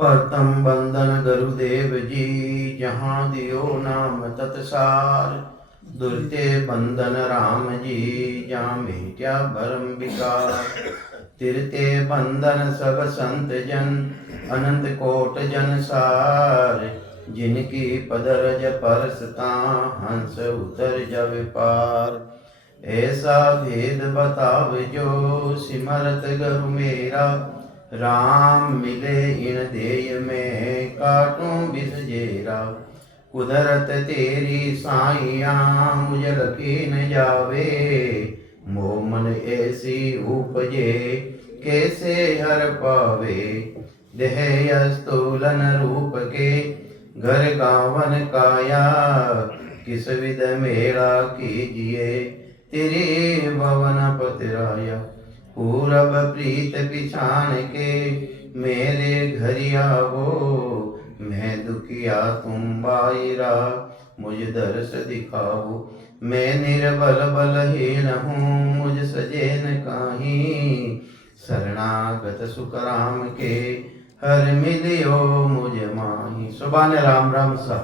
प्रथम बंदन गुरुदेव जी, जहाँ दियो नाम तत्सार। दुर्ते बंदन राम जी, जहाँ मेट्या भरम विकार। तिरते बंदन सब संत जन, अनंत कोट जन सार। जिनकी पदरज परसता, हंस उतर जब पार। ऐसा भेद बताव जो, सिमरत गुरु मेरा। राम मिले इन देय में, काटूं बिस जेरा। कुदरत तेरी साइया, मुझ लखी न जावे। मोह मन ऐसी उपजे, कैसे हर पावे। देह स्तूलन रूप के, घर गावन काया। किस विध मेरा कीजिए, तेरे भवन पतराया। पूरब प्रीत पिछान के, मेरे घर आवो। मैं दुखिया तुम बायरा, मुझ दर्श दिखाओ। मैं निर्बल बलहीन हूँ, मुझ सजेन काहीं। शरणागत सुख राम के, हर मिलियो मुझ माही। सुभान राम राम सा।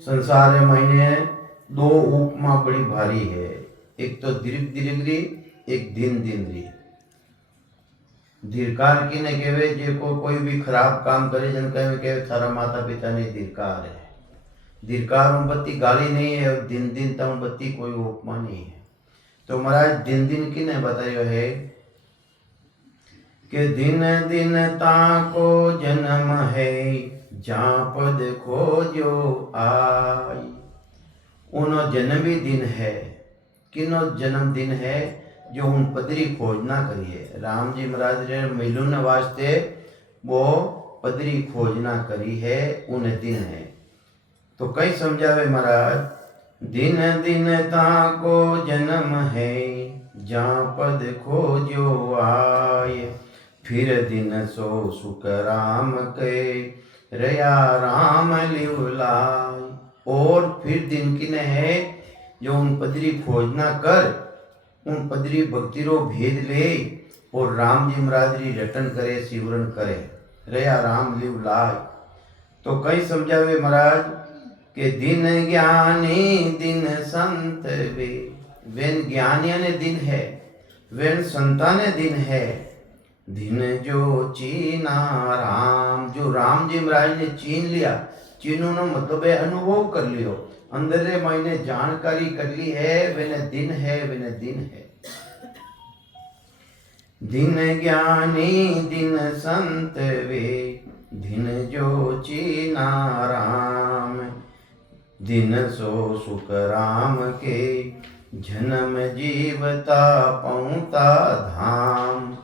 संसार महीने दो उपमा बड़ी भारी है। एक तो दीर्घ दीर्घरी, एक दिन दिनरी। दीर्घकार की ने कहे जे को कोई भी खराब काम करे जन कहे थारा माता पिता ने दीर्घकार है। दीर्घकार बत्ती गाली नहीं है, और दिन दिन तम बत्ती कोई उपमा नहीं है। तो महाराज दिन दिन की ने बतायो है कि दिन दिन ताको जन्म है, जहाँ पद खोजो आई। उनो जन्म भी दिन है, किनो जन्म दिन है, जो उन पदरी खोजना करिए। राम जी महाराज ने मिलून वास्ते वो पदरी खोजना करी है, उन दिन है। तो कई समझावे महाराज, दिन दिन ताको जन्म है, जहाँ पद खोजो आए। फिर दिन सो सुख राम के, रया राम लिवलाय। और फिर दिन किने है, जो उन पदरी खोजना कर, उन पदरी भक्ति रो भेद ले, और राम जी महाराज री रटन करे, सिवरण करे। रया राम लिवलाय। तो कई समझावे महाराज के दिन ज्ञानी दिन संत वे। वेन ज्ञानिया ने दिन है, वेन संता ने दिन है। दिन जो चीना राम, जो राम जी महाराज ने चीन लिया। चीनू नो मतलब है अनुभव कर लियो, अंदर रे मायने जानकारी कर ली है, वेने दिन है, वेने दिन है। दिन ज्ञानी दिन संत वे, दिन जो चीना राम। दिन सो सुख राम के, जन्म जीवता पहुँता धाम।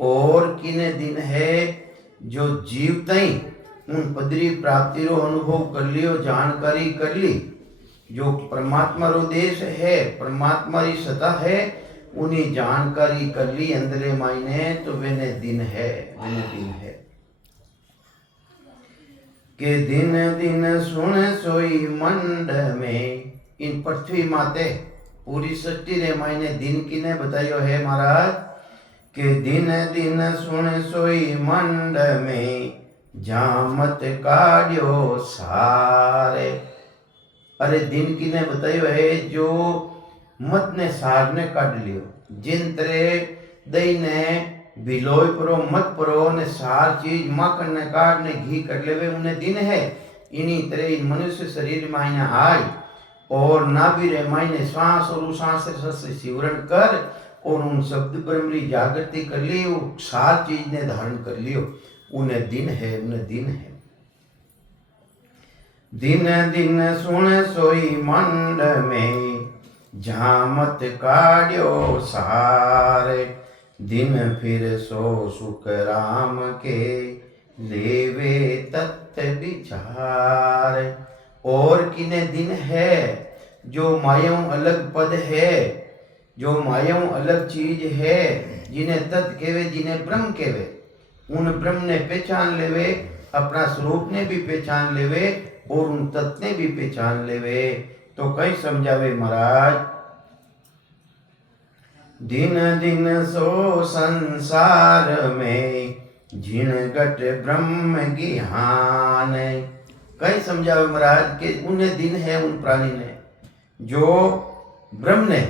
और किने दिन है, जो जीवते ही उन पदरी प्राप्ति रो अनुभव कर लियो, जानकारी कर ली। जो परमात्मा रो देश है, परमात्मा री सत्ता है, उन्हीं जानकारी कर ली अंदरे मायने, तो वेने दिन है, वेने दिन है। के दिन दिन सुन सोई मंड में। इन पृथ्वी माते पूरी सृष्टि रे मायने दिन किने बतायो है महाराज, के दिन दिन सुन सोई मंड में, जामत काढ़्यो सारे। अरे दिन किने बतायो है, जो मत ने सार ने काढ़ लियो। जिन तरे दही ने भिलोय परो मत परो ने सार चीज माखन ने काढ़ ने घी कर लेवे, उन्हें दिन है। इन्हीं तरह इन मनुष्य शरीर मायने आय, और नाभि रे मायने श्वास और उश्वास से सिवरण कर, और उन शब्द ब्रह्म री जागृति कर ली, सार चीज ने धारण कर लियो, उन्हें दिन है, उन्हें दिन है। दिन दिन सुन सोई मंड में, जामत काढ़्यो सारे। दिन फिर सो सुख राम के, लेवे तत्व विचार। और किने दिन है, जो मायों अलग पद है, जो मायों अलग चीज है, जिन्हें तत् केवे, जिन्हें ब्रह्म केवे, उन ब्रह्म ने पहचान लेवे, अपना स्वरूप ने भी पहचान लेवे और उन तत्व ने भी पहचान लेवे। तो कई समझावे महाराज, दिन दिन सो संसार में जिन घट ब्रह्म ज्ञान। कई समझावे महाराज के उन्हें दिन है उन प्राणी ने जो ब्रह्म ने,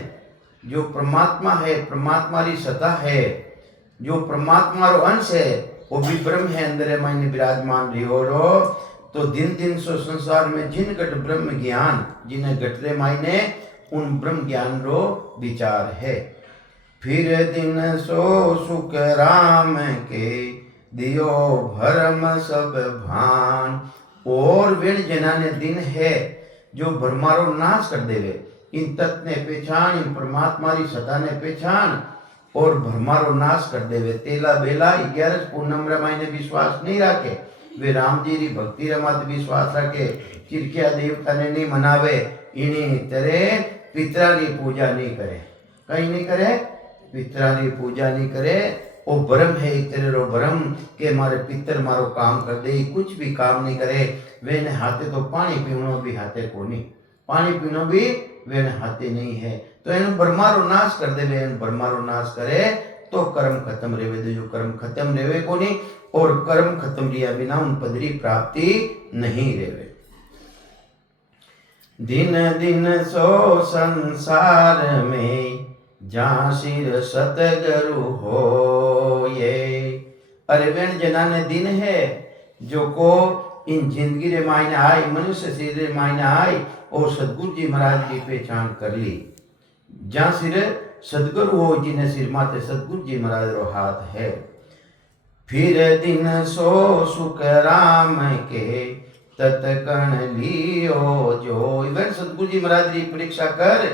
जो परमात्मा है, परमात्मा री सत्ता है, जो परमात्मा रो अंश है, वो भी ब्रह्म है, अंदर मायने विराजमान रियो। तो दिन दिन सो संसार में जिन घट ब्रह्म ज्ञान, जिन्हें घटरे मायने उन ब्रह्म ज्ञान रो विचार है। फिर दिन सो सुख राम के दियो भरम सब भान। और वे जना ने दिन है जो भरमारो नाश कर देवे। इन तत्व ने पहचान, इन परमात्मा री सत्ता ने पहचान और भरमारो नाश कर देवे। तेला बेला 11 पूनम रमाई ने विश्वास नहीं रखे, वे राम जी री भक्ति रमात विश्वास रखे, चिरकिया देवता ने नहीं मनावे, इन्हीं तरह पितरा री पूजा नहीं करे। कहीं नहीं करे, पितरा री पूजा नहीं करे। वो ब्रह्म है, तेरे रो ब्रह्म के मारे पितर मारो काम कर दे, कुछ भी काम नहीं करे। वे ने हाथे तो पानी पीवनो भी हाथे को नहीं, पानी पीनो भी वे ने हाथे नहीं है। तो इन ब्रह्मारो नाश कर दे, वे ब्रह्मारो नाश करे तो कर्म खत्म रेवे दे। जो कर्म खत्म रेवे को नहीं, और कर्म खत्म रिया बिना उन पदरी प्राप्ति नहीं रेवे। दिन दिन सो संसार में जहाँ सिर सतगुरु हो ये। अरे वेण जना ने दिन है जो को इन जिंदगी रे मायने आई, मनुष्य सिर रे मायने आई और सतगुरु जी महाराज की पहचान कर ली। जहाँ सिर सतगुरु हो, जिन्हें सिर माते सतगुरु जी महाराज रो हाथ है। फिर दिन सो सुख राम के तत्कण लियो जो। वे सतगुरु जी महाराज की परीक्षा कर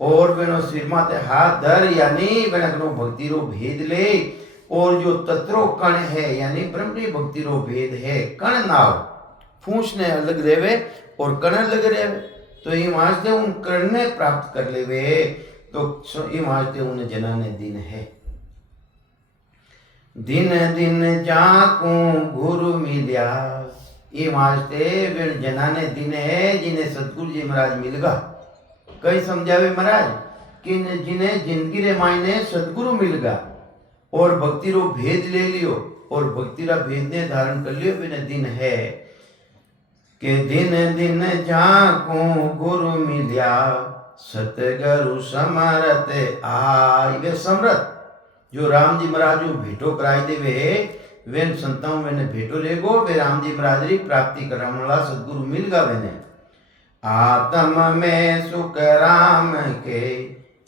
और वेनो सिर माते हाथ धर, यानी वेनो भक्ति रो भेद ले। और जो तत्रो कण है यानी ब्रह्मी भक्ति रो भेद है। कण नाव फूस ने अलग रेवे और कण अलग रेवे, तो ये वास्ते उन कण ने प्राप्त कर लेवे। तो ये वास्ते उन जना ने दिन है। दिन दिन जाकू गुरु मिल्या, ये वास्ते वे जना ने दिन है जिन्हें सतगुरु जी महाराज मिलगा। कई समझावे महाराज कि जिन्हें जिंदगी रे मायने सतगुरु मिलगा और भक्ति रो भेद ले लियो और भक्ति रा भेद ने धारण कर लियो, वे दिन है के दिन दिन जाको गुरु मिल्या सतगुरु समरत आई। वे समरत जो राम जी महाराज जो भेटो कराई देवे, वे संताओं वे भेटो लेगो, वे राम जी महाराज री प्राप्ति कराने वाला सतगुरु मिलगा। वे आत्म में सुख राम के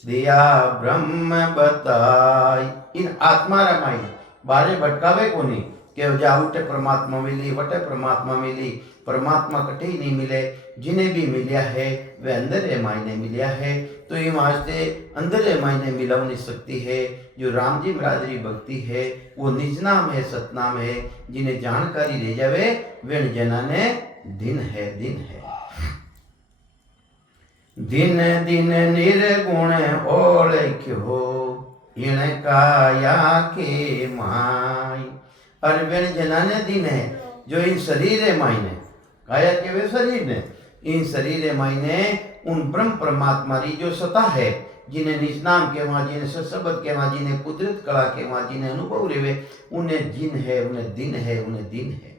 दिया ब्रह्म बताई। इन आत्मा रमाई बारे भटकावे को नहीं कि जा उठे परमात्मा मिली, वटे परमात्मा मिली। परमात्मा कटे ही नहीं मिले, जिन्हें भी मिलिया है वे अंदर मायने मिलिया है। तो ये वास्ते अंदर मायने मिलावनी शक्ति है। जो राम जी महाराज की भक्ति है वो निज नाम है, सतनाम है। जिन्हें जानकारी ले जावे वे जना ने दिन है, दिन है। दिन दिन निर्गुण ओळख्यो इन काया के माई। और वे जना ने दिन है जो इन शरीर मायने, काया के वे शरीर ने, इन शरीर मायने उन ब्रह्म परमात्मा री जो सत्ता है, जिन्हें निज नाम के वहाँ, जिन्हें सत्सबद के वहाँ, जिन्हें कुदरत कला के वहाँ, जिन्हें अनुभव रेवे, उन्हें जिन है, उन्हें दिन है, उन्हें दिन है।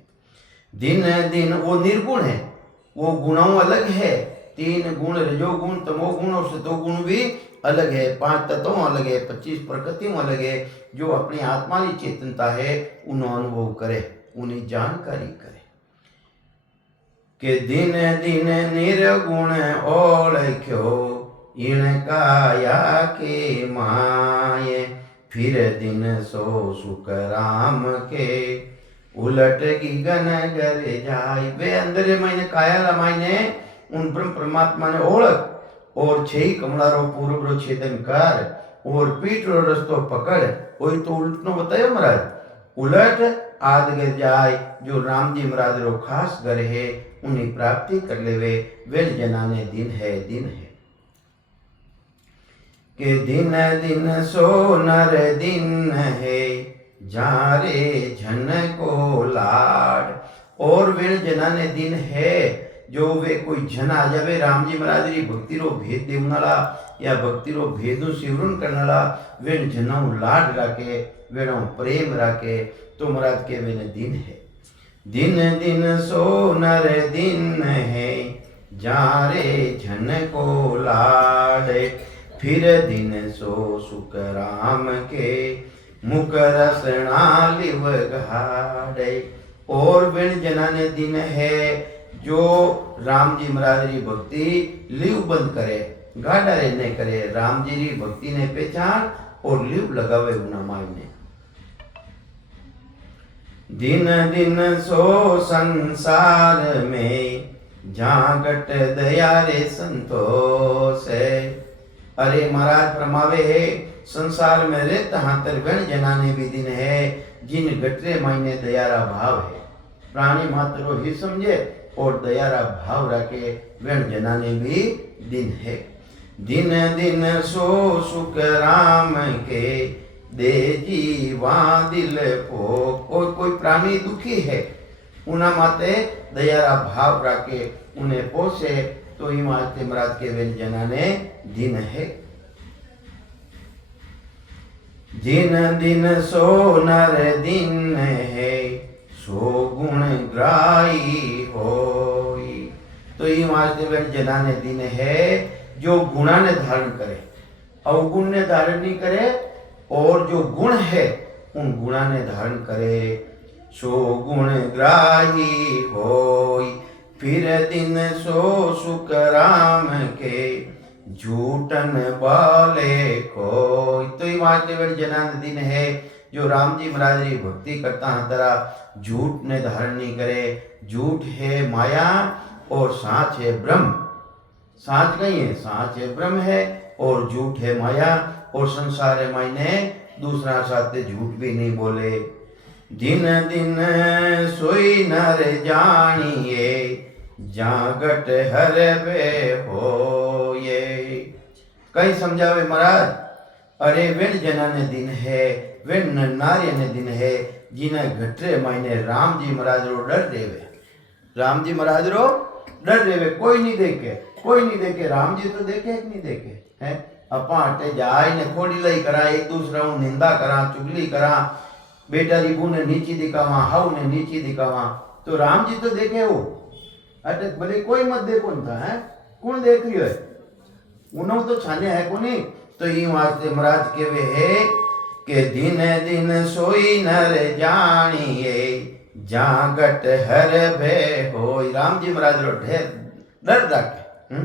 दिन दिन वो निर्गुण है, वो गुणों अलग है। 3 गुण, रजोगुण, तमोगुण और सतोगुण भी अलग है। 5 तत्वों अलग है, 25 प्रकृतियों अलग है। जो अपनी आत्मा की चेतनता है उन्हें अनुभव करे, उन्हें जानकारी करे कि दिन दिन निर्गुण ओळख्यो इन काया के माये। फिर दिन सो सुख राम के उलट की गन गर जाय। वे अंदर मायने काया मायने उन ब्रह्म परमात्मा ने ओळख और 6 कमलारो पूर्व रो छेदन कर और पीठ रो रस्तो पकड़। वही तो उल्टनो बतायो महाराज, उलट आद गर जाय। जो राम जी महाराज रो खास घर है उन्हें प्राप्ति कर लेवे, वे जना ने दिन है, दिन है। के दिन दिन सो नर दिन है जारे जन को लाड। और वे जना ने दिन है जो वे कोई जन आ जावे राम जी महाराज री भक्ति रो भेद देवनाला या भक्ति रो भेदू सिवरण करनाला वे जनाऊ लाड राखे वेणो प्रेम राखे तो महाराज के वे दिन है। दिन दिन सो नर दिन है जारे जन को लाडे। फिर दिन सो सुख राम के मुख रसना लिव घाड़े। और बिन जना ने दिन है जो राम जी महाराज री भक्ति लिव बंद करे गाड़ा रहने करे राम जी री भक्ति ने पहचान और लिव लगावे उना मायने। दिन दिन सो संसार में जागट दया रे संतोष है। अरे महाराज फरमावे है संसार में रहता हाथर गण जना ने भी दिन है जिन गटरे मायने दयारा भाव है। प्राणी मात्र ही समझे और दयारा भाव रखे गण जना ने भी दिन है। दिन दिन सो सुख राम के दे जीवा दिल को। कोई प्राणी दुखी है उना माते दयारा भाव रखे उन्हें पोसे तो ही माते महाराज के वे जना ने दिन है। दिन दिन सो नर दिन है सो गुण ग्राही होई। तो ये माते वे जना ने दिन है जो गुणा ने धारण करे अवगुण ने धारण नहीं करे और जो गुण है उन गुणा ने धारण करे सो गुण ग्राही होई। फिर दिन सो सुख राम के झूठन बाले कोई। तो ये वास्तविक जनान दिन है जो राम जी महाराज की भक्ति करता है तरह झूठ ने धारण नहीं करे। झूठ है माया और साच है ब्रह्म। साच नहीं है साच है ब्रह्म है और झूठ है माया और संसार है मायने दूसरा साथ झूठ भी नहीं बोले। दिन दिन सोई नर जानिए जागट हर बे हो ये। कई समझावे महाराज अरे वेण जना ने दिन है वेण नार्य ने दिन है जिन्हें घटरे मायने राम जी महाराज रो डर देवे। राम जी महाराज रो डर देवे कोई नहीं देखे राम जी तो देखे कि नहीं देखे है। अपा हटे जाए ने खोड़ी लई करा एक दूसरा निंदा करा चुगली करा बेटा री बू ने नीची दिखावा हाउ ने नीची दिखावा तो राम जी तो देखे हो अटे भले कोई मत देखो था है कौन देख रही है उन्होंने तो छाने है कोनी। तो ये वास्ते महाराज के वे है कि दिन दिन सोई नर जानिए जागट हर भे हो। राम जी महाराज रो ढेर डर रखे।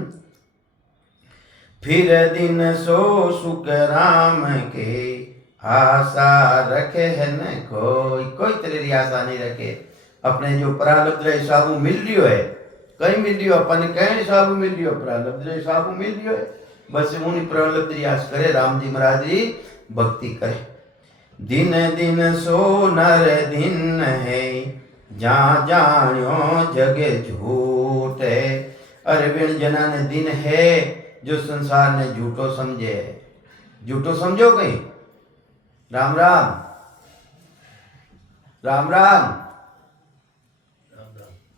फिर दिन सो सुख राम के आशा रखे है न कोई तेरे री आशा नहीं रखे। अपने जो प्रारब्ध हिसाब मिल रियो है कहीं मिल रियो अपन कहीं हिसाब मिल रियो प्रारब्ध हिसाब मिल रियो है बस उन्हीं प्रारब्ध रियास करे राम जी महाराज जी भक्ति करे। दिन दिन सो नर दिन है जा जानियो जगे झूठ है। अरे बिन जना ने दिन है जो संसार ने झूठो समझे झूठो समझो कहीं। राम राम राम राम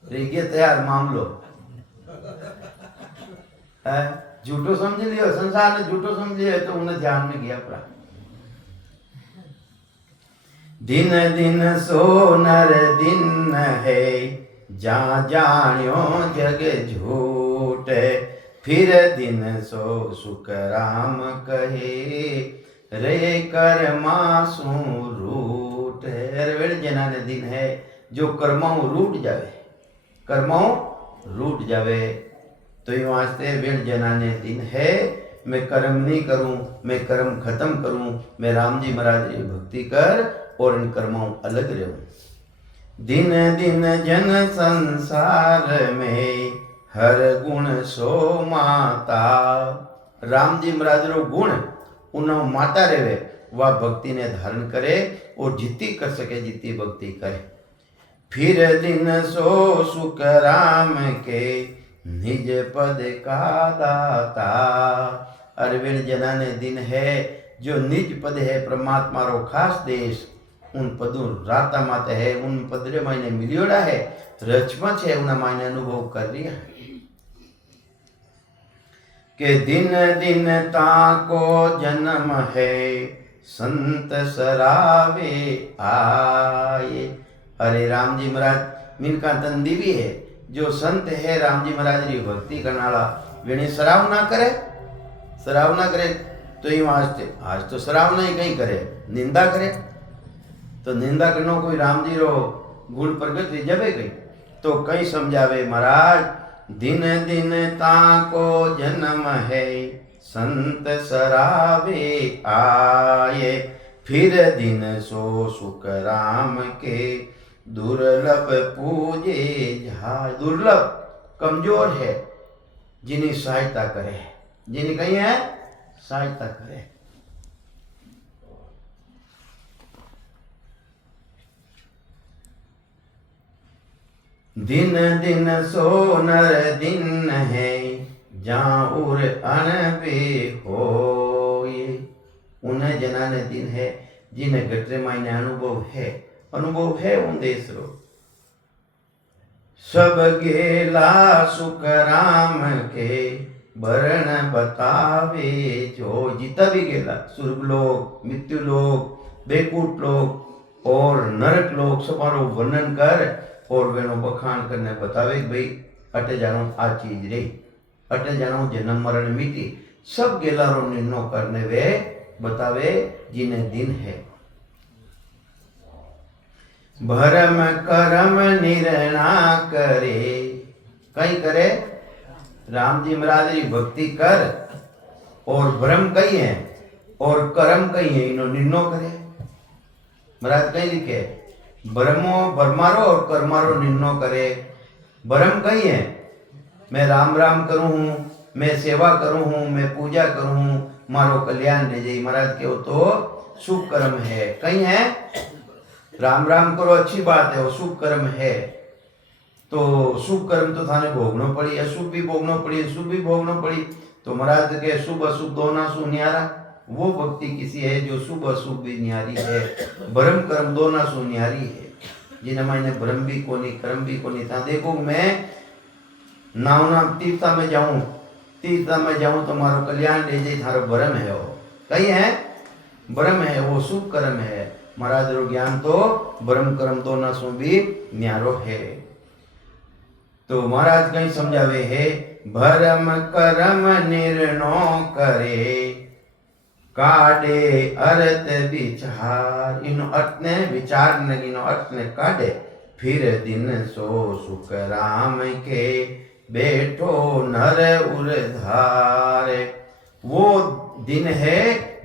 रेगिए तैयार मामलो है झूठो समझ लियो संसार ने झूठो समझ लियो तो उन्हें ध्यान में गया पड़ा। दिन दिन सो नर दिन है जा जानियो जग झूठ। फिर दिन सो सुख राम कहे रे कर्मासु रूठ। वेड़ जना ने दिन है जो कर्माओं रूठ जावे कर्माओं रूठ जावे। तो ये वास्ते वेड़ जना ने दिन है मैं कर्म नहीं करूं मैं कर्म खत्म करूं मैं राम जी महाराज की भक्ति कर और इन कर्मों अलग रहूं। दिन दिन जन संसार में हर गुण सो माता। राम जी महाराज रो गुण उन्हों माता रहे वह भक्ति ने धारण करे और जितनी कर सके जितनी भक्ति करे। फिर दिन सो सुख राम के निज पद का दाता। अरविंद जना ने दिन है जो निज पद है परमात्मा रो खास देश उन पदों राता माते है उन पदरे मायने मिलियोड़ा है रचमा है उन मायने अनुभव कर रिया है के दिन दिन ताको जन्म है संत सरावे आए। अरे राम जी महाराज मिनका तन दिवी है जो संत है राम जी महाराज री भक्ति करनाला वेणे सराव ना करे तो ही आज तो सराव नहीं कहीं करे निंदा करे तो निंदा करनो कोई राम जी रो गुण प्रगट जबे गई तो कई समझावे महाराज दिन दिन ताको जन्म है संत सरावे आए फिर दिन सो सुख राम के दुर्लभ पूजे जाय। दुर्लभ कमजोर है जिन्हें सहायता करे जिन्हें कही है सहायता करे। दिन दिन सो नर दिन है जाऊर अनबे होए। उन्हें जना ने दिन है जिन्हें गटरे मायने अनुभव है उन देश रो सब गेला सुख राम के वर्ण बतावे जो जीता भी गेला स्वर्ग लोक मृत्यु लोक बेकूट लोक और नरक लोक सबरो वर्णन कर और वेनो बखान करने बतावे भाई अटे जानो आ चीज रही अटे जानो जन्म मरण मिटी सब गेलारो निर्णय करने वे बतावे जिन्हें दिन है। भरम करम निर्णा करे कई करे राम जी महाराज की भक्ति कर और भ्रम कई है और कर्म कई है इनो निर्णय करे। महाराज कई लिखे भरमारो और कर्मारो निर्णय करे। भरम कई है मैं राम राम करूं हूं मैं सेवा करूं हूं मैं पूजा करूं हूं मारो कल्याण ले जाई। महाराज के तो शुभ कर्म है कई है राम राम करो अच्छी बात है वो शुभ कर्म है तो शुभ कर्म तो थाने भोगनो पड़ी अशुभ भी भोगनो पड़ी शुभ भी भोगनो पड़ी तो महाराज के शुभ अशुभ दोनों सु न्यारा वो भक्ति किसी है जो शुभ अशुभ भी न्यारी है भ्रम कर्म दोनों सु न्यारी है जिन्हें मैंने भ्रम भी कोनी कर्म भी कोनी था। देखो मैं नावना तीर्था में जाऊं तो मारो कल्याण ले जाए थारो भ्रम है वो कहीं है भ्रम है वो शुभ कर्म है। महाराज रो ज्ञान तो भ्रम कर्म दोनों सु भी न्यारो है। तो महाराज कहीं समझावे है भरम कर्म निर्णय करे काढ़े अर्थ विचार इनो अर्थ ने विचार ने इनो अर्थ ने काढ़े फिर दिन सो सुख राम के बैठो नर उर्धारे। वो दिन है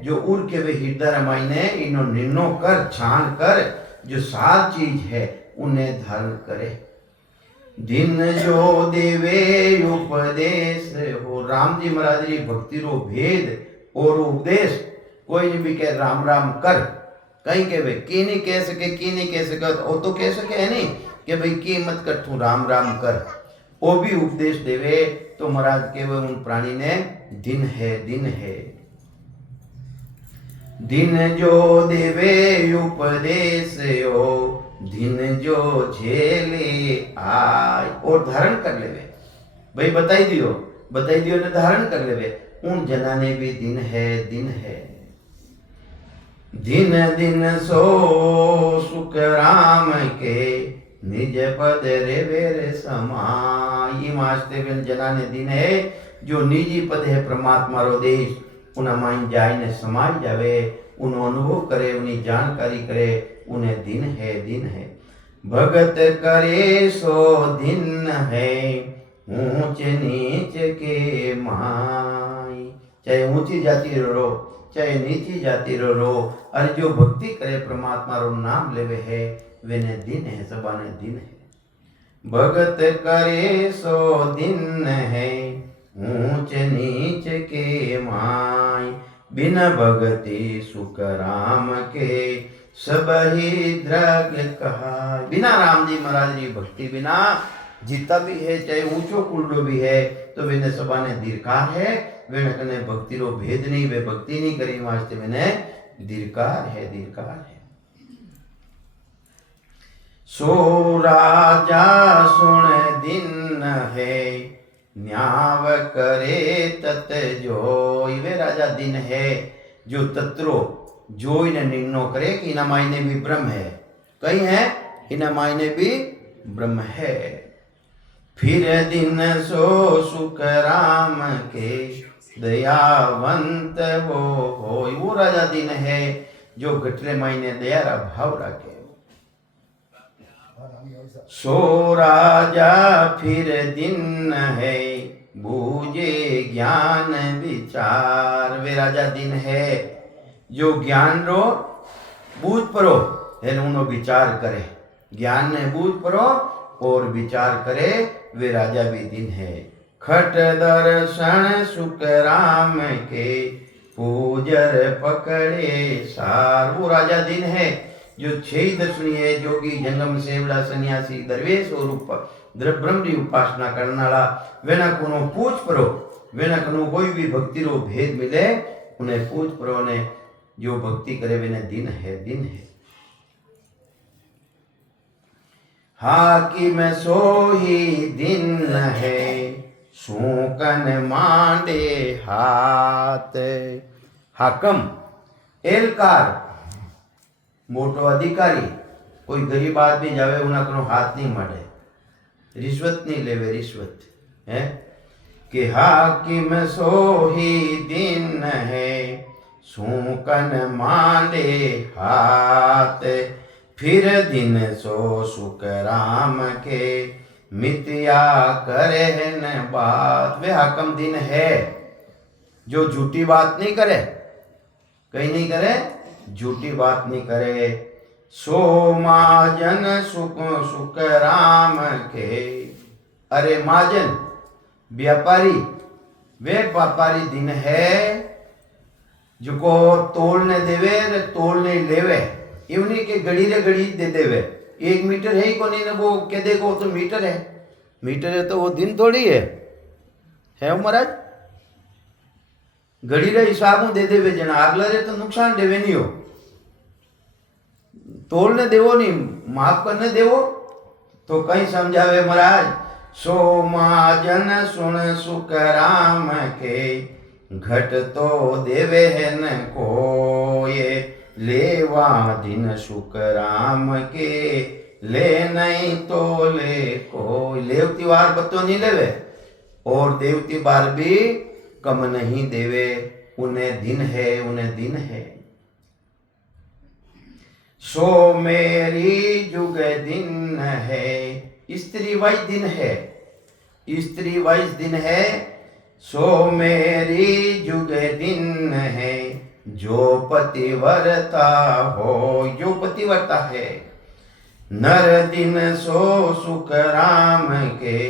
जो उड़ के वे हृदय मायने इनो निर्णय कर छान कर जो सार चीज है उन्हें धारण करे। दिन जो देवे उपदेश हो राम जी महाराज जी भक्ति रो भेद और उपदेश कोई नहीं भी कह राम राम कर कहीं के वे की नहीं कह सके वो तो कह सके है नहीं कि भाई की मत कर तू राम राम कर वो भी उपदेश देवे तो महाराज के वे उन प्राणी ने दिन है दिन जो देवे उपदेश हो दिन जो झेले आय और धारण कर लेवे भाई बताई दियो ने धारण कर लेवे उन जना ने भी दिन है दिन दिन सो सुख राम के निज पद रे वेर समाई। मास्ते बिन जना ने दिन है जो निजी पद है परमात्मा रो देश उन्हें माइन जाए ने समाज जावे उन्हें अनुभव करे उन्हें जानकारी करे उन्हें दिन है। भगत करे सो दिन है ऊंच नीच के माई चाहे ऊंची जाति रो चाहे नीची जाति रो और जो भक्ति करे परमात्मा रो नाम लेवे है वे ने दिन है सबाने दिन है। भगत करे सो दिन है ऊंच नीच के माई बिन भगति सुख राम के सब ही द्रग कहा। बिना राम जी महाराज जी भक्ति बिना जीता भी है चाहे ऊंचो कुंडो भी है तो वेने सबाने दीर्घकार है वेने कने भक्ति रो भेद नहीं वे भक्ति नहीं करी वास्ते वेने दीर्घकार है सो राजा सुन दिन है न्याव करे तत जोई वे राजा दिन है जो तत्रो जोई ने निर्णय करे कि इना मायने भी ब्रह्म है कहीं है इना मायने भी ब्रह्म है फिर दिन सो सुख राम के दयावंत वो राजा दिन है जो घटले मायने दयारा भाव रखे सो राजा फिर दिन है बूझे ज्ञान विचार वे राजा दिन है जो ज्ञान रो बूझ परो है उनो विचार करे ज्ञान ने बूझ परो और विचार करे वे राजा भी दिन है खट दर्शन सुख राम के पूजर पकड़े सार वो राजा दिन है जो 6 दर्शनी है जोगी जंगम सेवड़ा सन्यासी दरवेश और ब्रह्म की उपासना करने वाला वेना कोनो पूछ परो वेना कोनो कोई भी भक्ति रो भेद मिले उन्हें पूछ परो ने जो भक्ति करे वेने दिन है हाकिम सोही दिन है सूकन मांडे हाथ हाकम एलकार मोटो अधिकारी कोई गरीब आदमी जावे उना कनो हाथ नहीं मारे रिश्वत नहीं लेवे रिश्वत है कि हाकिम सोही दिन है सूकन मांडे हाथ फिर दिन सो सुख राम के मित्या करे न बात वे हाकम दिन है जो झूठी बात नहीं करे कहीं नहीं करे झूठी बात नहीं करे सो माजन सुख राम के अरे माजन व्यापारी वे व्यापारी दिन है जो को तोलने देवे तोलने लेवे इवनी के गड़ी रे गड़ी दे देवे 1 मीटर है ही को नहीं वो कह देगा वो तो मीटर है तो वो दिन थोड़ी है महाराज घड़ी रे हिसाब दे देवे जना आगला रे तो नुकसान देवे नहीं हो तोड़ने देवो नहीं माफ करने देवो तो कहीं समझावे महाराज सो महाजन सुन सुख राम के घट तो देवे है न को ये लेवा दिन सुख राम के ले नहीं तो ले को लेवती बार बत्तो नहीं लेवे और देवती बार भी कम नहीं देवे उन्हें दिन है सो मेरी जुग दिन है स्त्री वाइज दिन है सो मेरी जुग दिन है जो पतिव्रता है नर दिन सो सुख राम के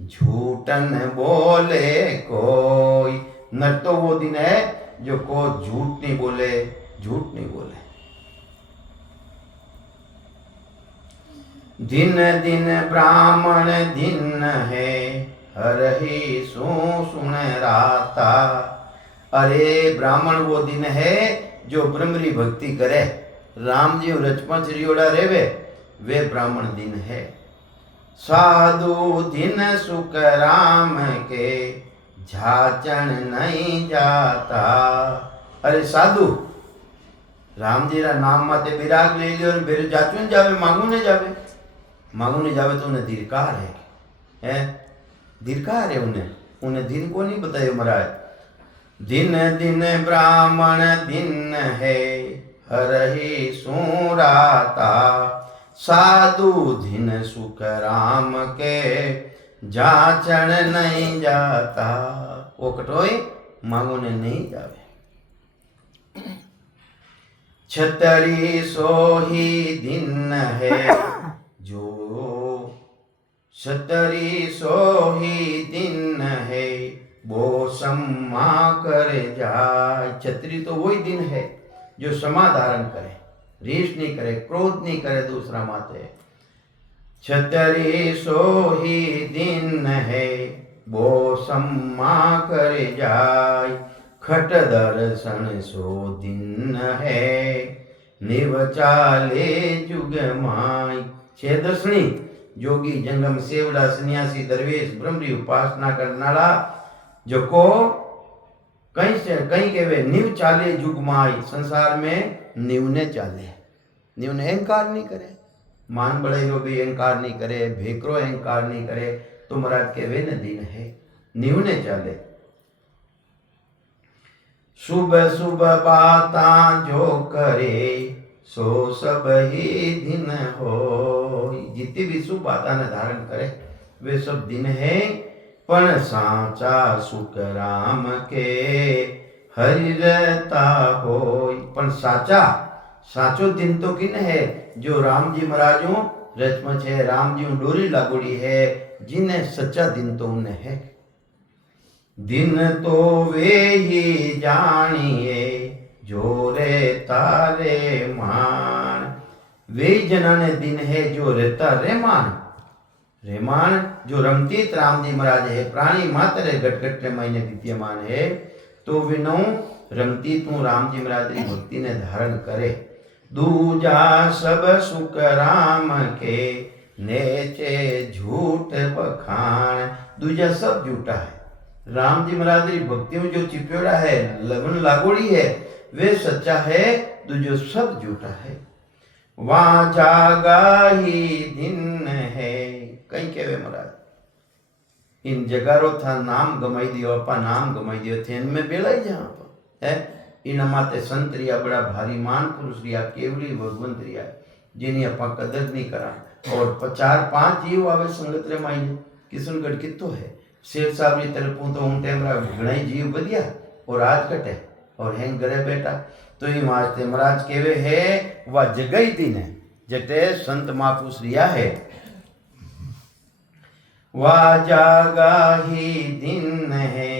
झूठन बोले कोई नर तो वो दिन है जो को झूठ नहीं बोले दिन दिन ब्राह्मण दिन है हर ही सुन राता अरे ब्राह्मण वो दिन है जो ब्रह्मरी भक्ति करे राम जी लक्ष्मण श्रीयोड़ा रेवे वे ब्राह्मण दिन है साधु दिन सुख राम के झाचन नहीं जाता अरे साधु राम जी रा नाम माते विराग ले लियो बेरे जाचुन जावे मांगू ने जावे तो उन्हें दीर्घकार है दीर्घकार है उन्हें दिन को नहीं बतायो महाराज दिन दिन ब्राह्मण दिन है हर ही सुराता साधु दिन सुख राम के जाचन नहीं जाता वो कटोई मांगो ने नहीं जावे छतरी सोही दिन है जो छतरी सोही दिन है वो सम्मा कर जाए छतरी तो वही दिन है जो समाधारण करे रीस नहीं करे क्रोध नहीं करे दूसरा माते छतरी सोही दिन है बो सम्मा कर जाय खट दर्शन सो दिन है निव चाले जुग माय छे दर्शनी जोगी जंगम सेवड़ा सन्यासी दरवेश ब्रह्मरी उपासना करनारा जो को कहीं से कहीं के वे निव चाले जुग माय संसार में निव ने चाले निव ने अहंकार नहीं करे मान बड़ेरो भी अहंकार नहीं करे भेकरो अहंकार नहीं करे तो महाराज के वे न दिन है निव ने चाले सुबह सुबह बाता जो करे सो सब ही दिन हो जितनी भी शुभ बाता ने धारण करे वे सब दिन है पण साचा सुख राम के हरि रहता हो पण साचा साचो दिन तो किन है जो राम जी महाराजों रचमच है राम जी डोरी लागोड़ी है जिन्हें सच्चा दिन तो उन्हें है दिन तो वे ही जानिए जो रे तारे मान वे जना ने दिन है जो रहता रेमान जो रमतीत राम जी महाराज है प्राणी मात्र है घट घट महीने विद्यमान है तो विनो रमतीत राम जी महाराज की भक्ति ने धारण करे दूजा सब सुख राम के नेचे झूठ बखान दूजा सब झूठा है राम जी महाराज की भक्ति में जो चिपड़ा है लगन लागोड़ी है वे सच्चा है दूजो सब झूठा है वहां जागा ही दिन है कहीं कहवे महाराज इन जगारो था नाम गमाई दियो अपा नाम गमाई दियो थे इनमें बेलाई जहां पर है इन माते संत रिया बड़ा भारी मान पुरुष रिया केवली भगवंत रिया जिन्हें अपा कदर नहीं करा और 4-5 जीव आवे संगत रे माई किशनगढ़ कितो है शेर साहब री तरफों तो उन टाइम घणाई जीव बदिया और आज कटे और हैं घरे बैठा तो ये वास्ते महाराज केवे है वह जगई दिन है जटे संत महापुरुष रिया है वह जागा ही दिन है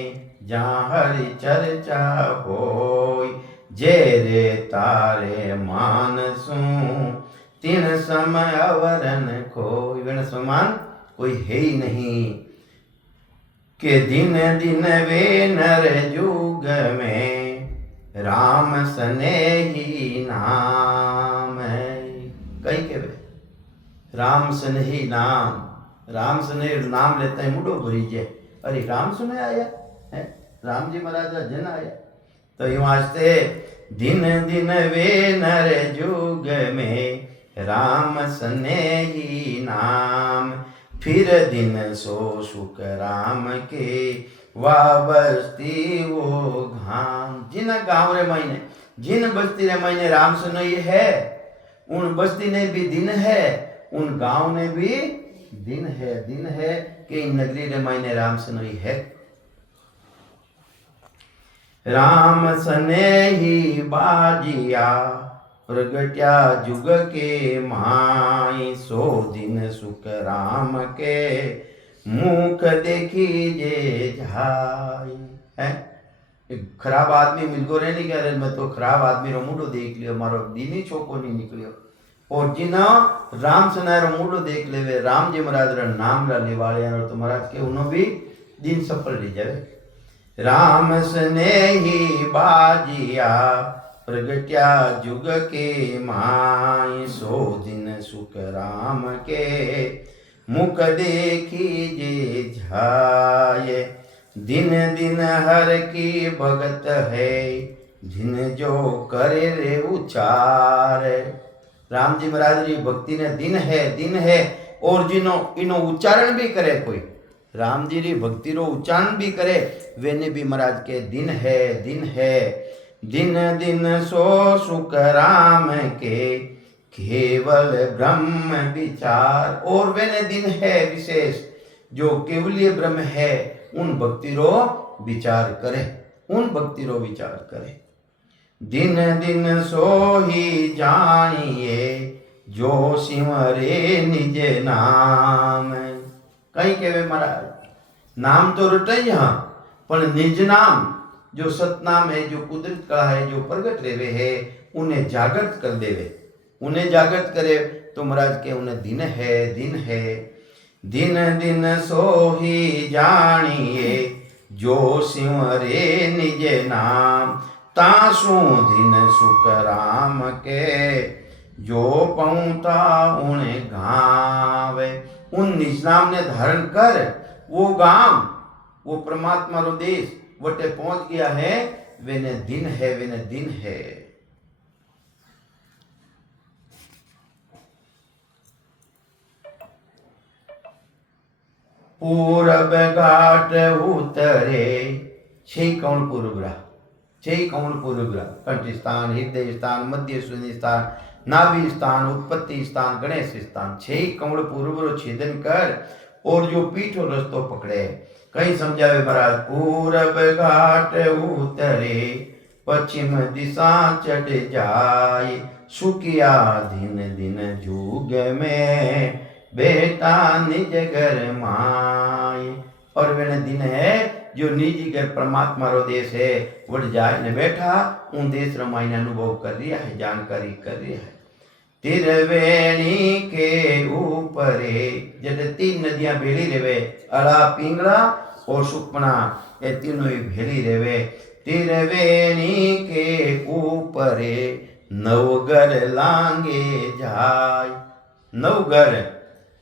जहाँ हरि चर्चा होय जे रे तारे मानसू तीन समय अवरन कोई वन समान कोई है ही नहीं के दिन दिन वे नर जुग में राम सने ही नाम है कहीं के वे राम सने ही नाम राम सने नाम लेते हैं मुडो भरी जे अरे राम सुने आया है राम जी महाराज जन आया तो ये वास्ते दिन दिन वे नर जुग में राम सने ही नाम फिर दिन सो सुख राम के वाह बस्ती वो घाम जिन गांव रे महीने जिन बस्ती रे महीने राम सुनई है उन बस्ती ने भी दिन है उन गांव ने भी दिन है कि नगरी रे महीने राम सुनई है राम सने ही बाजिया प्रगट्या जुग के माई सो दिन सुख राम के मुख देखी जे जाई है खराब आदमी मिलको रहे नहीं कह रहे मैं तो खराब आदमी रो मुंडो देख लियो मारो दिन ही छोको नहीं निकलियो और जिना राम सना रो मुंडो देख लेवे राम जी महाराज रा नाम ला लेवाले और तो महाराज के उनो भी दिन सफल रह जावे राम सने ही बाजिया प्रगट्या जुग के माई सो दिन सुख राम के मुख देखी जे झाये दिन दिन हर की भगत है जिन जो करे रे उचार राम जी महाराज जी भक्ति ने दिन है और जिनो इनो उच्चारण भी करे कोई राम जी री भक्ति रो उच्चारण भी करे वेने भी महाराज के दिन है दिन दिन सो सुख राम के केवल ब्रह्म विचार और वेने दिन है विशेष जो केवलीय ब्रह्म है उन भक्ति रो विचार करे दिन दिन सो ही जानिए जो सिमरे निज नाम कहीं केवे महाराज नाम तो रटे यहाँ पर निज नाम जो सतनाम है जो कुदरत कला है जो प्रगट रेवे है उन्हें जागृत कर देवे उन्हें जागृत करे तो महाराज के उन्हें दिन है, दिन है। दिन दिन सोही जानिए जो सिंवरे निज नाम, तासु दिन सुख राम के जो पहुँचा उन्हें गावे। उन निज नाम ने धारण कर वो गाम, वो परमात्मा रो देश वटे पहुंच गया है। वेने दिन है, वेने दिन है। पूरब घाट उतरे छह कौन पूर्वग्रह, छह कौन पूर्वग्रह, कंठ स्थान, हृदय स्थान, मध्य सूनि स्थान, नाभि स्थान, उत्पत्ति स्थान, गणेश स्थान, छह कौन पूर्वग्रह छेदन कर और जो पीठो रस्तो पकड़े। कहीं समझावे महाराज, पूरब घाट उतरे पश्चिम दिशा चढ़ जाए, सुखिया दिन दिन जुग में बेटा निज घर माए। और वे दिन है जो निजी घर परमात्मा रो देश है वट जाए ने बैठा उन देश रमायण अनुभव कर रिया है, जानकारी कर रिया है। तिरवेणी के ऊपरे जब तीन नदियां भेली रेवे, अड़ा पिंगला और सुपना, ये तीनों ही भेली रेवे। तिरवेणी के ऊपरे नवगर लांगे जाय, नवगर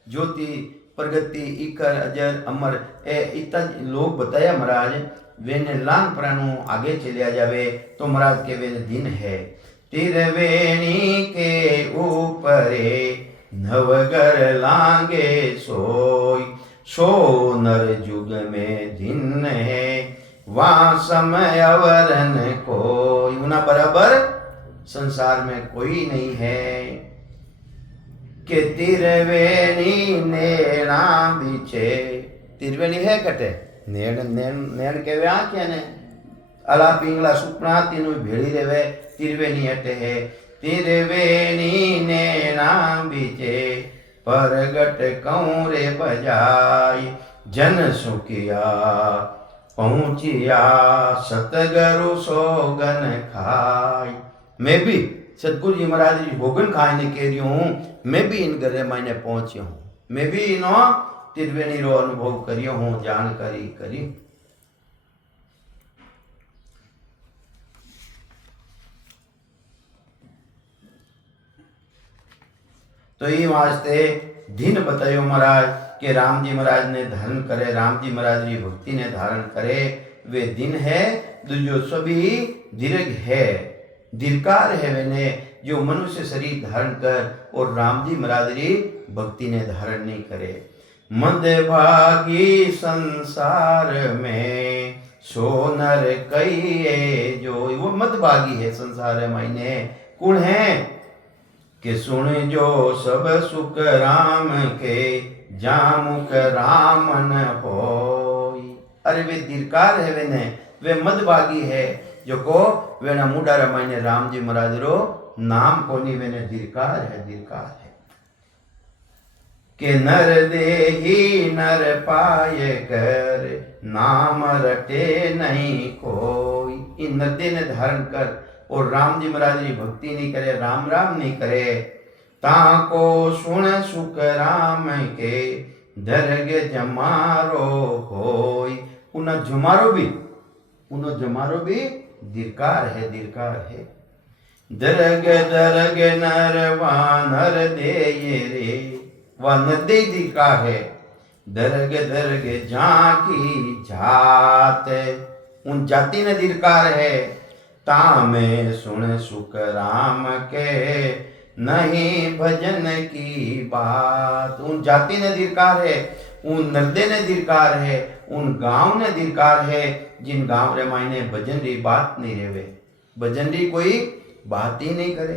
ज्योति प्रगति इकर अजर अमर ए इतना लोग बताया महाराज। वेने लांग प्राणु आगे चलिया जावे तो महाराज के वेने दिन है। तिरवेणी के ऊपरे नवगर लांगे सोई, सो नर जुग में दिन है वहाँ समय अवरन कोई। उना बराबर संसार में कोई नहीं है। के तिरवेणी नेणा बीचे, तिरवेणी है कटे नेण नेण नेण के वे आंखें ने अला पिंगला सुपना तीनों भेड़ी रेवे तिरवेणी अटे है। तिरवेणी नेणा बीचे परगट कौरे बजाई, जन सुखिया पहुँचिया सतगरु सोगन खाई। मैं भी सतगुरु जी महाराज जी भोगन खाने के रही हूँ, मैं भी इन घर मैंने पहुंचियो हूँ, मैं भी इनो तिरवेणी रो अनुभव करियो हूँ, जानकारी करी। तो ये वास्ते दिन बतायो महाराज के राम जी महाराज ने धारण करे, राम जी महाराज की भक्ति ने धारण करे वे दिन है। जो सभी दीर्घ है, दीर्घकार है वेने जो मनुष्य शरीर धारण कर और राम जी महाराज की भक्ति ने धारण नहीं करे। मदभागी संसार में सोनर कई जो, वो मदभागी है संसार मायने कौन है कि सुन जो सब सुख राम के जामुक राम न होई। अरे वे दीर्घकार है वेने, वे मदभागी है जो को वेना मुडारा मायने राम जी महाराज रो नाम कोनी वेने दीर्घकार है, दीर्घकार है। के नर देही नर पाए कर नाम रटे नहीं कोई। इन नरदे ने धारण कर और राम जी महाराज की भक्ति नहीं करे, राम राम नहीं करे, ताको सुन सुख राम के दरग जमारो होई। उन जमारो भी दीर्घकार है, दीर्घकार है। दरग दरग नर वानर दे रे, वह नदे दीर्घकार है। दरग दरग झांकी जात, उन जाति ने दीर्घकार है। तामे सुन सुख राम के नहीं भजन की बात, उन जाति ने दीर्घकार है, उन नरदे ने दीर्घकार है, उन गांव ने दीर्घकार है जिन गांव रे मायने भजन री बात नहीं रेवे, भजन री कोई बात ही नहीं करे।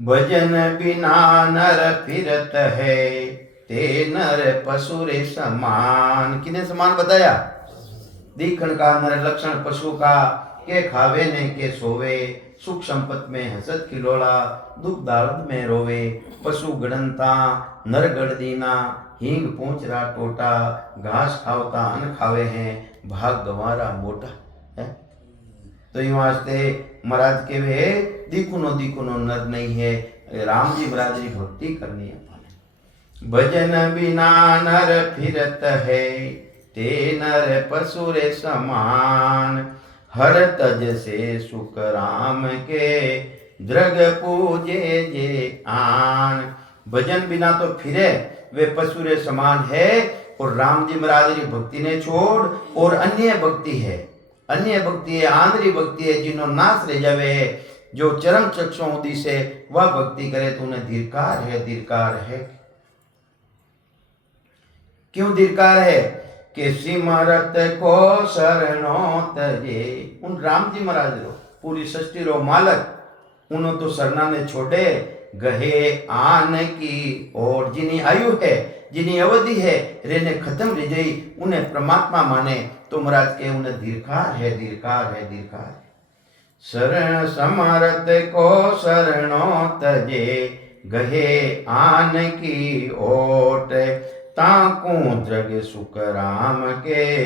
भजन बिना नर फिरत है ते नर पशु रे समान। किने समान बताया? दिखण का नर लक्षण पशु का, के खावे ने के सोवे, सुख संपत में हसत खिलोड़ा, दुख दार्द में रोवे। पशु गणनता नर गणदीना, हींग पूंछरा टोटा, घास खावता अन्न खावे हैं, भाग गंवारा मोटा है। तो ये वास्ते महाराज के वे दीखुनो दीखुनो नर नहीं है। राम जी महाराज की भक्ति करनी है। भजन बिना नर फिरत है, ते नर पशुरे समान। हर तज से सुख राम के, द्रग पूजे जे आन। भजन बिना तो फिरे वे पशुरे समान है। और राम जी महाराज की भक्ति ने छोड़ और अन्य भक्ति है, अन्य भक्ति है, आंध्री भक्ति है, जिन्हों नाश रह जावे है, जो चरम चक्षुओं से वह भक्ति करे तो उन्हें धिक्कार है, धिक्कार है। क्यों धिक्कार है? कि सिमरत को शरणों तजे। उन राम जी महाराज रो पूरी सृष्टि रो मालक, उन्होंने तो शरणा ने छोड़े गहे आन की। और जिनी आयु है, जिनी अवधि है, रेने खत्म रह गई, उन्हें परमात्मा माने तो महाराज के उन्हें धिक्कार है, धिक्कार है, धिक्कार है। शरण समरत को शरणों तजे, गहे आन की ओट। ताकू द्रग सुख राम के,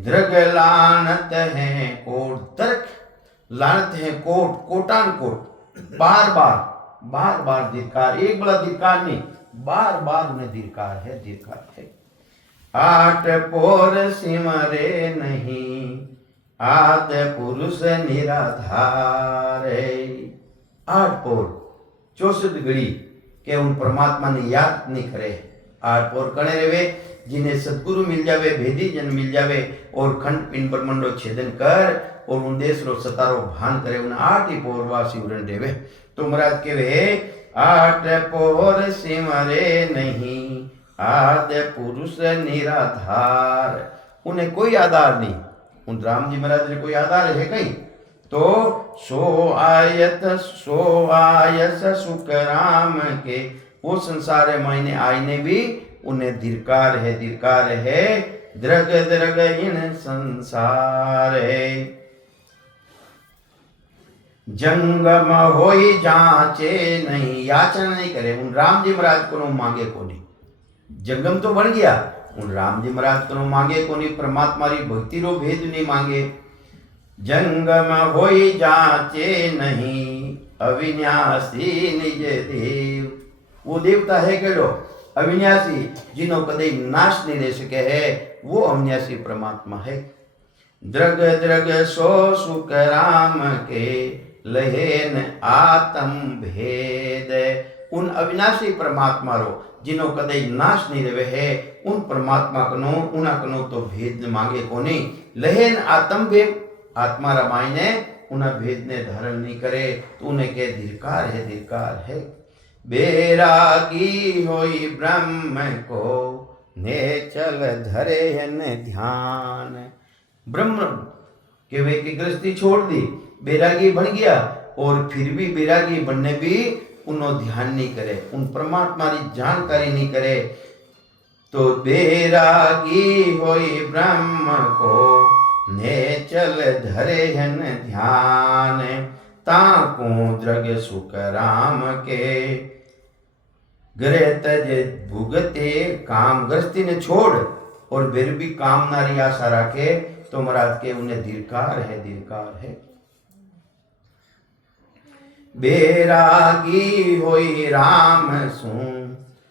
द्रग लानत है कोट। दर्क लानत है कोट, कोटान कोट। बार बार धिक्कार, एक बड़ा धिक्कार नहीं, बार बार उन्हें धिक्कार है, धिक्कार है। आठ पोर सिमरे नहीं, आदि पुरुष निराधार। आठ पोर 64 घड़ी के उन परमात्मा ने याद नहीं करे। आठ पोर कणे रेवे जिन्हें सदगुरु मिल जावे, भेदी जन मिल जावे और खंड पिंड ब्रह्मंडो छेदन कर और उन देश रो सतारो भान करे, उन 8 ही पोर वासी उड़न देवे। तो महाराज केवे 8 पोर सिमरे नहीं, आदि पुरुष निराधार। उन्हें कोई आधार नहीं, उन राम जी महाराज ने कोई आधार है कहीं? तो सो आयस सुख राम के, वो संसार मायने आईने भी उन्हें धिक्कार है, धिक्कार है। द्रग द्रग इन संसार है, जंगम होई जांचे नहीं। याचना नहीं करे, उन राम जी महाराज को मांगे को नहीं। जंगम तो बन गया, उन राम जी महाराज को मांगे को नहीं, परमात्मा री भक्ति रो भेद नहीं मांगे। जंगम होई जांचे नहीं, अविनाशी निज देव। वो देवता है केड़ो? अविनाशी, जिन्हों कदे नाश नहीं ले सके है, वो अविनाशी परमात्मा है। द्रग द्रग सो सुख राम के, लहेन आत्म भेद। उन अविनाशी परमात्मा रो जिन्हों कदे नाश नहीं रहे है, उन परमात्मा कनो उना कनो तो भेद मांगे को नहीं। लहेन आत्म भेद, आत्मा रामायण ने उन्हें भेद ने धारण नहीं करे तो उन्हें के धिक्कार है, धिक्कार है। बेरागी होई ब्रह्म को, ने चल धरे न ध्यान। ब्रह्म के वे की गृहस्थी छोड़ दी, बैरागी बन गया और फिर भी बैरागी बनने भी उन्होंने ध्यान नहीं करे, उन परमात्मा की जानकारी नहीं करे। तो बैरागी होई ब्रह्म को, ने चल धरे हन ध्यान। ताकू द्रग सुख राम के, ग्रह तज भुगते काम। गृहस्थी ने छोड़ और फिर भी काम नारी आशा रखे तो महाराज के उन्हें धिक्कार है, धिक्कार है। बैरागी होई राम सु,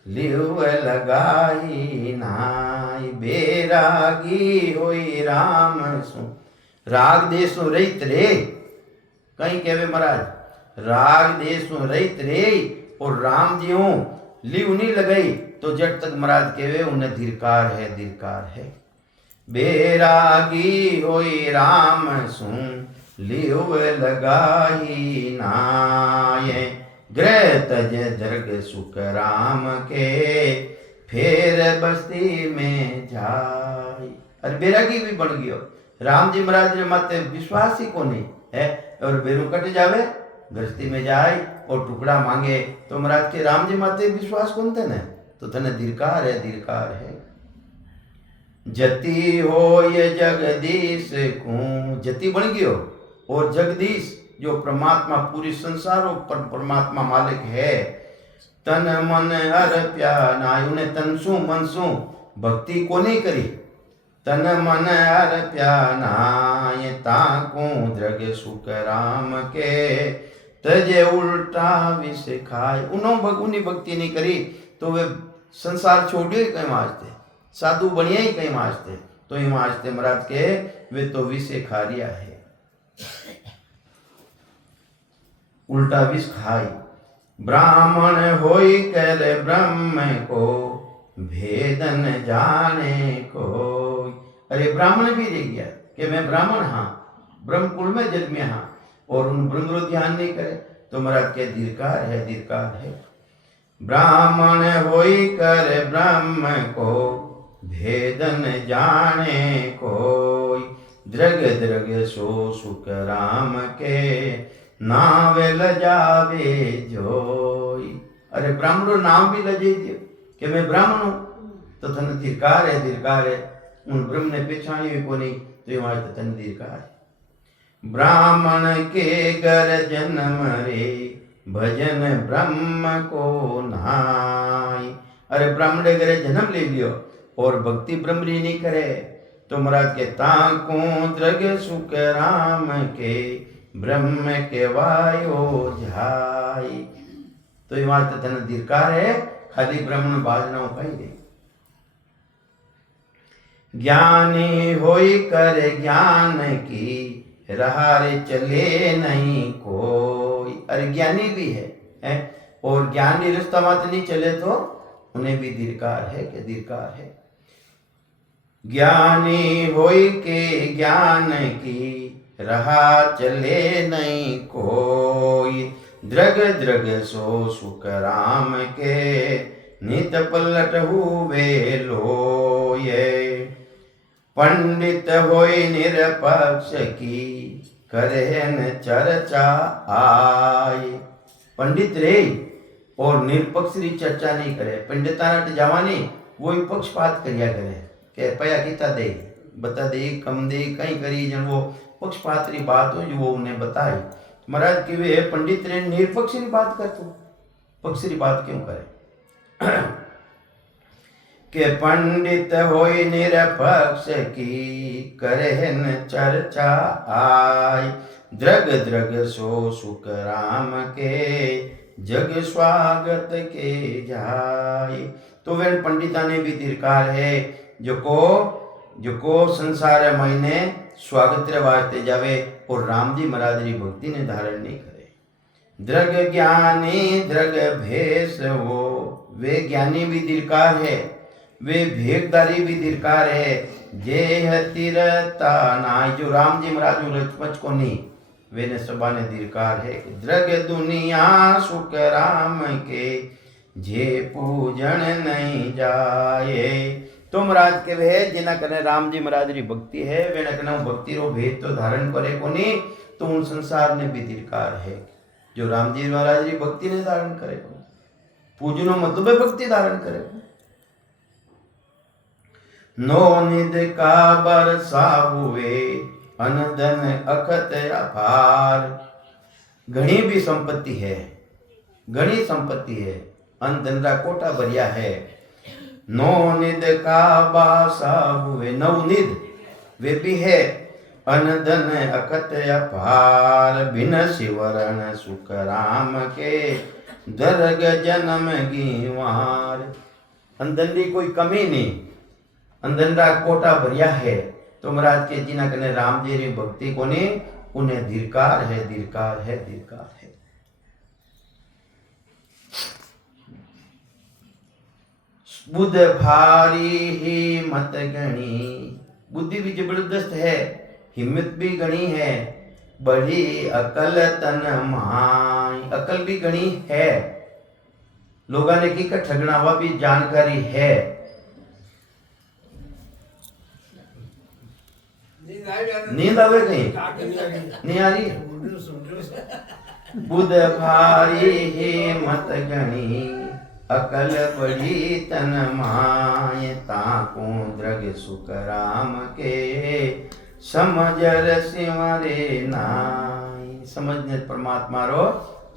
लिव लगाई नाई। बैरागी होई राम सु, राग देशो रहित रे। कहीं कहवे महाराज, राग देशो रहित रे और राम जी लिव नहीं लगाई तो जब तक महाराज कहवे उन्हें धिक्कार है, धिक्कार है। बैरागी होई राम सु, लिव लगाई नाये। ग्रह तज दर्ग सुख राम के, फिर बस्ती में जाय। अरे बैरागी भी बन गयो, राम जी महाराज ने मत विश्वास ही को नहीं है और बेरू कट जावे, गृहस्थी में जाए और टुकड़ा मांगे तो महाराज के राम जी माते विश्वास कौन थे न, तो तने धिक्कार है, धिक्कार है। जति हो ये जगदीश को, जति बन गयो और जगदीश जो परमात्मा पूरी संसारों पर परमात्मा मालिक है। तन मन अर्प्या नाय, उन्हें तनसु मनसु भक्ति को नहीं करी। तन मन अर्प्या नाय, ताकू द्रग सुख राम के, तजे उल्टा विष खाए। उन्हीं भक्ति नहीं करी तो वे संसार छोड़ियो ही कहीं वास्ते, साधु बनिया ही कहीं वास्ते, तो ही वास्ते महाराज के वे तो विषे खा रिया है, उल्टा विष खाई। ब्राह्मण होई कर ब्रह्म को भेदन जाने को। अरे ब्राह्मण भी रह गया कि मैं ब्राह्मण हाँ, ब्रह्म कुल में जन्मे हाँ, और उन ब्रह्म को ध्यान नहीं करे तो महाराज के धिक्कार है, धिक्कार है। ब्राह्मण होई कर ब्रह्म को भेदन जाने कोई, द्रग द्रग सो सुख राम के नावे लजावे जोई। अरे ब्राह्मणों नाम भी लजे दियो कि मैं ब्राह्मण हूं, तो तन धिक्कार है, धिक्कार है। उन ब्रह्म ने पहचानी को नहीं तो ये तो तन धिक्कार है। ब्राह्मण के घर जन्म रे भजन ब्रह्म को नाई। अरे ब्राह्मण के घरे जन्म ले लियो और भक्ति ब्रह्म री नहीं करे तो महाराज के ताको द्रग सुख राम के ब्रह्म के वायो जाई। तो ये बात तन धिक्कार है, खाली ब्राह्मण बाजना कही दे। ज्ञानी होई कर ज्ञान की रहारे चले नहीं कोई। अरे ज्ञानी भी है और ज्ञानी रास्ता मत नहीं चले तो उन्हें भी धिक्कार है कि धिक्कार है। ज्ञानी होई के ज्ञान की रहा चले नहीं कोई, द्रग द्रग सो सुख राम के नित पलट हुए लोये। पंडित होई निरपक्ष की करेन चर्चा आय। पंडित रे और निरपक्ष की चर्चा नहीं करे, पंडिताना जवानी वो पक्षपात करिया करे के पया किता दे बता दे कम दे कहीं करी जन वो पक्षपात री बात हो जो वो उन्हें बताई। महाराज कि वे पंडित रे निरपक्ष री बात कर, तो पक्ष री बात क्यों करे के पंडित होई निरपक्ष की करेन चर्चा आय। द्रग द्रग सो सुख राम के जग स्वागत के जाय। तो वे पंडिता ने भी धिक्कार है जो को संसार महीने स्वागत रे वास्ते जावे और राम जी महाराज री भक्ति ने धारण नहीं करे। द्रग ज्ञानी द्रग भेष वो, वे ज्ञानी भी धिक्कार है, वे भेगदारी भी धिक्कार है। जे हतिरता नाय, जो राम जी महाराज रचमच को नहीं वे ने सबा ने धिक्कार है। द्रग दुनिया सुख राम के जे पूजन नहीं जाए। तो महाराज के वे जिना कने राम जी महाराज री भक्ति है वे न कने भक्ति रो भेद तो धारण करे को नहीं, तो उन संसार ने भी धिक्कार है जो राम जी महाराज री भक्ति ने धारण करे को। पूजनो मतलब है भक्ति धारण करे। नो निध का बरसा हुए अनधन अखत अपार। घनी भी संपत्ति है, घनी संपत्ति है, अनधन रा कोटा भरिया है। नो निध का बासा हुए, नवनिध वे भी है, अनधन अखत अपार। बिन शिवरण सुख राम के दर्ग जन्म गीवार। अनधन री कोई कमी नहीं, अंदर रा कोटा भरिया है। तो महाराज के जिना कने राम जी री भक्ति को ने उन्हें धिक्कार है, धिक्कार है, धिक्कार है। बुद्ध भारी ही मत गणी, बुद्धि भी जबरदस्त है, हिम्मत भी गणी है। बड़ी अकल तन माई, अकल भी गणी है। लोगों ने की का ठगनावा भी जानकारी है। नींद आवे कहीं नहीं आ रही। बुध भारी ही मत गणी, अकल बड़ी तन माय। ताको द्रग सुख राम के समझर सिमरे नाय। समझने परमात्मा रो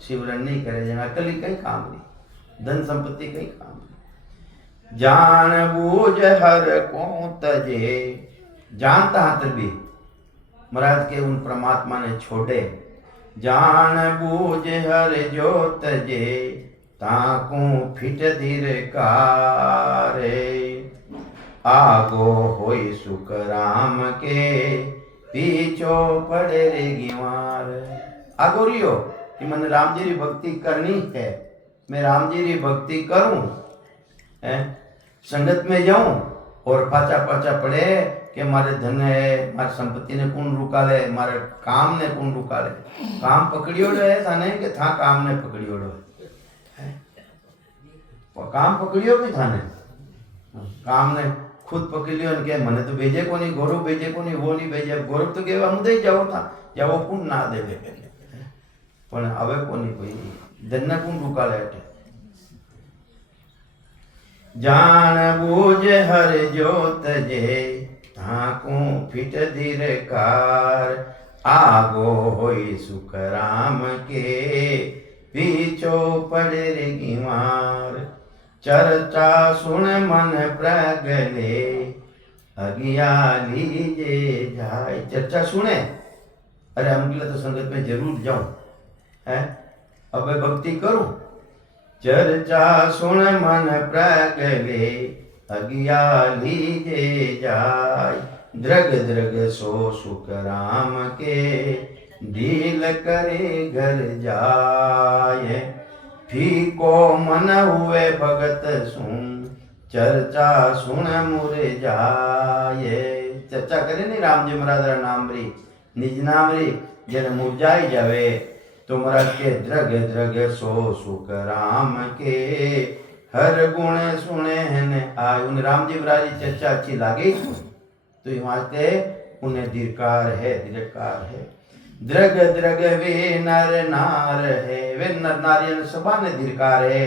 शिवरण नहीं करे जना, अकल ही कहीं काम नहीं, धन संपत्ति कहीं काम नहीं। जान बूझ हर को तजे, जानता हाथ भी महाराज के उन परमात्मा ने छोड़े जान बूझ हर जोत जे ताकू फिट धीरकारे आगो होई सुख राम के पीछो पड़े रे गिवार। आगो रियो कि मैंने राम जी की भक्ति करनी है, मैं राम जी की भक्ति करूं, संगत में जाऊं और पाचा पाचा पड़े कि मारे धन है, मारी संपत्ति ने कौन रुका ले, मारे काम ने कौन रुका ले। काम पकड़ियोड़ो है थाने कि था काम ने पकड़ियोड़ो है? काम पकड़ियो भी थाने, काम ने खुद पकड़ लियो के मने तो भेजे को नहीं, गौरव भेजे को नहीं, वो नहीं भेजे। गौरव तो केवा मुदे जाओ था या वो कौन ना दे पण હવે કોની કોઈ ધનને કોણ રૂકાળે હટે। जान बूझ हर जोत जे ताकू फिट धीरकार आगो होई सुख राम के पीछो पड़े रे गिवार। चर्चा सुन मन प्रगले अगिया लीजे जाय। चर्चा सुने, अरे हम तो संगत में जरूर जाऊं है, अब भक्ति करूं। चर्चा सुन मन प्रगले अगिया लीजे जाय। द्रग द्रग सो सुख राम के दिल करे घर जाय। फीको मन हुए भगत सुन चर्चा सुन मुरे जाए। चर्चा करे नहीं राम जी महाराज नाम री निज नाम री जन मुरझाई जावे तो महाराज के द्रग द्रग सो सुख राम के हर गुण सुने हैं आय। उन राम जी महाराज की चर्चा अच्छी लागी तो हिमाचते उन्हें दीर्घकार है, दीर्घकार है। द्रग द्रग वे नर नार है, वे नर नारियन सभा ने दीर्घकार है।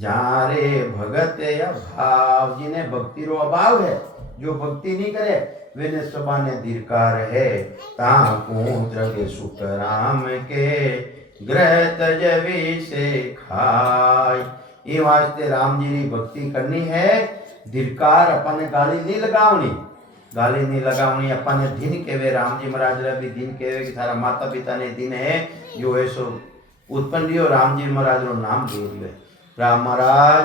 जारे भगत अभाव, जिन्हें भक्ति रो अभाव है, जो भक्ति नहीं करे वे सभा ने दीर्घकार है। ताकू द्रग सुख राम के ग्रह तजवी से खाय। ये वास्ते राम जी की भक्ति करनी है, दीर्घकार अपन गाली नहीं लगावनी, गाली नहीं लगावनी अपन ने दिन केवे। राम जी महाराज रा भी दिन केवे कि थारा माता पिता ने दिन है जो ऐसो उत्पन्न लियो राम जी महाराज रो नाम ले लियो। राम महाराज